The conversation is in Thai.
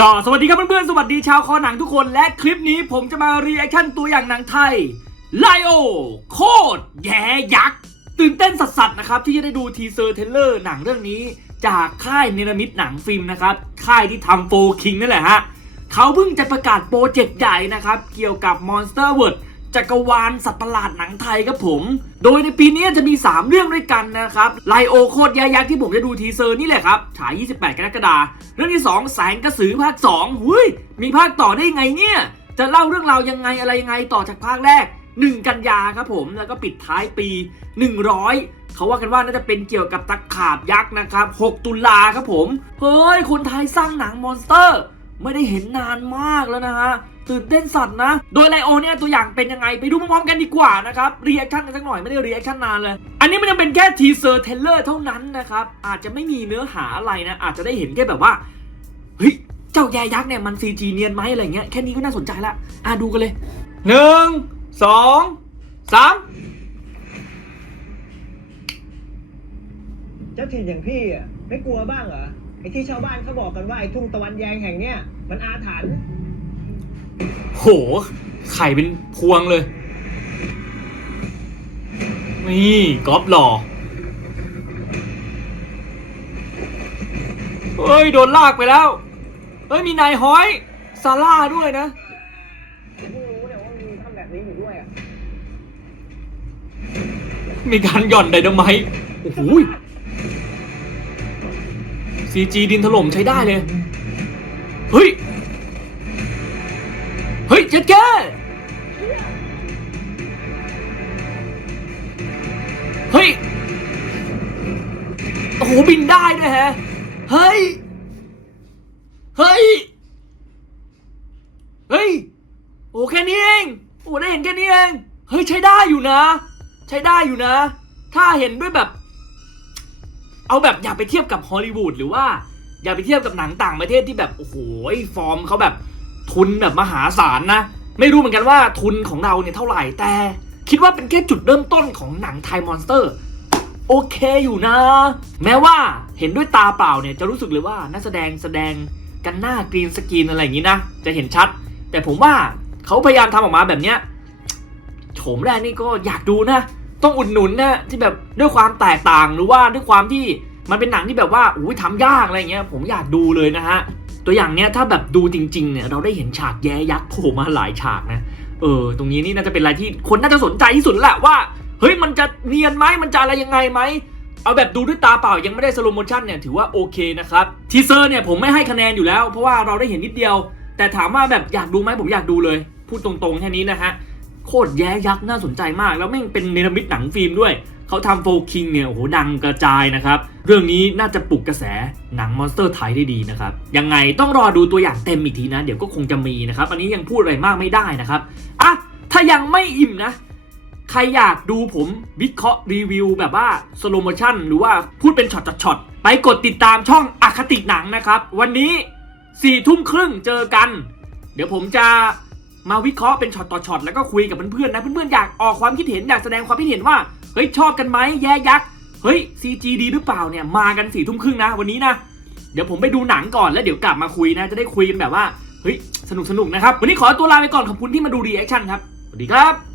ก็สวัสดีครับเพื่อนๆ สวัสดีชาวคอหนังทุกคน และคลิปนี้ผมจะมารีแอคชั่นตัวอย่างหนังไทยไลโอโคตรแย่ยักษ์ ตื่นเต้นสัสๆนะครับ ที่จะได้ดูทีเซอร์เทเลอร์หนังเรื่องนี้ จากค่ายเนรมิตหนังฟิล์มนะครับ ค่ายที่ทำโฟคิงนั่นแหละฮะ เขาเพิ่งจะประกาศโปรเจกต์ใหญ่นะครับ เกี่ยวกับ Monster World จักรวาลสัตว์ประหลาดหนังไทยครับผม โดยในปีนี้จะมี 3 เรื่องด้วยกันนะครับไลโอโคตรยายักษ์ที่ผมจะดูทีเซอร์นี่แหละครับ ฉาย 28 กรกฎาคม เรื่องที่ 2 แสงกระสือภาค2หุยมีภาคต่อได้ไงเนี่ย จะเล่าเรื่องราวยังไงอะไรยังไงต่อจากภาคแรก 1 กันยาครับผม แล้วก็ปิดท้ายปี 100เขาว่ากันว่าน่าจะเป็นเกี่ยวกับตะขาบยักษ์นะครับ 6 ตุลาครับผม เฮ้ย คนไทยสร้างหนังมอนสเตอร์ ไม่ได้เห็นนานมากแล้วนะฮะ ตื่นเต้นสัตว์นะ โดยไลโอเนี่ยตัวอย่างเป็นยังไงไปดูพร้อมๆกันดีกว่านะครับรีแอคชั่นกันสักหน่อยไม่ได้รีแอคชั่นนานเลย อันนี้มันยังเป็นแค่ทีเซอร์เทเลอร์เท่านั้นนะครับอาจจะไม่มีเนื้อหาอะไรนะ อาจจะได้เห็นแค่แบบว่าเฮ้ยเจ้าแยยักษ์เนี่ยมันซีจีเนียนไหมอะไรเงี้ยแค่นี้ก็น่าสนใจละอะดูกันเลยหนึ่งสองสามเจ้าถิ่นอย่างพี่อะไม่กลัวบ้างเหรอไอ้ที่ชาวบ้านเขาบอกกันว่าไอ้ทุ่งตะวันแยงแห่งเนี้ยมันอาถรรพ์ โห ไข่เป็นพวงเลย นี่กอล์ฟหล่อ เฮ้ย โดนลากไปแล้ว เฮ้ย มีนายฮ้อย ซาร่าด้วยนะผมเพิ่งรู้เนี่ยว่ามีทำแบบนี้อยู่ด้วยอะมีการหย่อนไดนาไมต์โอ้โหซีจีดินถล่มใช้ได้เลย เฮ้ย เฮ้ยเจ๊แกเฮ้ย โอ้โห บินได้ด้วยแฮะ เฮ้ย เฮ้ย เฮ้ย โอ้แค่นี้เอง โอ้ได้เห็นแค่นี้เอง เฮ้ย ใช้ได้อยู่นะ ใช้ได้อยู่นะ ถ้าเห็นด้วยแบบ เอาแบบอย่าไปเทียบกับฮอลลีวูดหรือว่า อย่าไปเทียบกับหนังต่างประเทศที่แบบ โอ้โห ฟอร์มเขาแบบ ทุนแบบมหาศาลนะ ไม่รู้เหมือนกันว่าทุนของเราเนี่ยเท่าไหร่แต่ คิดว่าเป็นแค่จุดเริ่มต้นของหนังไทยมอนสเตอร์โอเคอยู่นะ แม้ว่าเห็นด้วยตาเปล่าเนี่ยจะรู้สึกเลยว่านักแสดงแสดงกันหน้ากรีนสกรีนอะไรอย่างนี้นะ จะเห็นชัด แต่ผมว่าเขาพยายามทำออกมาแบบเนี้ยโฉมแรกนี่ก็อยากดูนะ ต้องอุดหนุนนะที่แบบด้วยความแตกต่างหรือว่าด้วยความที่มันเป็นหนังที่แบบว่าอุ้ยทำยากอะไรเงี้ยผมอยากดูเลยนะฮะ ตัวอย่างเนี้ยถ้าแบบดูจริงๆเนี่ยเราได้เห็นฉากแย้ยักษ์โผล่มาหลายฉากนะเออตรงนี้นี่น่าจะเป็นอะไรที่คนน่าจะสนใจที่สุดแหละว่าเฮ้ยมันจะเนียนไหมมันจะอะไรยังไงไหมเอาแบบดูด้วยตาเปล่ายังไม่ได้สโลโมชั่นเนี่ยถือว่าโอเคนะครับทีเซอร์เนี่ยผมไม่ให้คะแนนอยู่แล้ว เพราะว่าเราได้เห็นนิดเดียว แต่ถามว่าแบบอยากดูไหมผมอยากดูเลย พูดตรงๆแค่นี้นะฮะ โคตรแย้ยักษ์น่าสนใจมาก แล้วแม่งเป็นเนรมิตหนังฟิล์มด้วย เขาทำโฟคิงเนี่ยโอ้โหดังกระจายนะครับ เรื่องนี้น่าจะปลุกกระแสหนังมอนสเตอร์ไทยได้ดีนะครับ ยังไงต้องรอดูตัวอย่างเต็มอีกทีนะ เดี๋ยวก็คงจะมีนะครับ อันนี้ยังพูดอะไรมากไม่ได้นะครับอะถ้ายังไม่อิ่มนะใครอยากดูผมวิเคราะห์รีวิวแบบว่าสโลโมชั่นหรือว่าพูดเป็นช็อตช็อตๆไปกดติดตามช่องอคติหนังนะครับ วันนี้สี่ทุ่มครึ่งเจอกัน เดี๋ยวผมจะ มาวิเคราะห์เป็นช็อตต่อช็อตแล้วก็คุยกับเพื่อนๆนะเพื่อนๆอยากออกความคิดเห็นอยากแสดงความคิดเห็นว่าเฮ้ยชอบกันไหมแย่ยักษ์เฮ้ยซีจีดีหรือเปล่าเนี่ยมากันสี่ทุ่มครึ่งนะวันนี้นะเดี๋ยวผมไปดูหนังก่อนแล้วเดี๋ยวกลับมาคุยนะจะได้คุยกันแบบว่าเฮ้ยสนุกสนุกๆนะครับวันนี้ขอตัวลาไปก่อนขอบคุณที่มาดูรีแอคชั่นครับสวัสดีครับ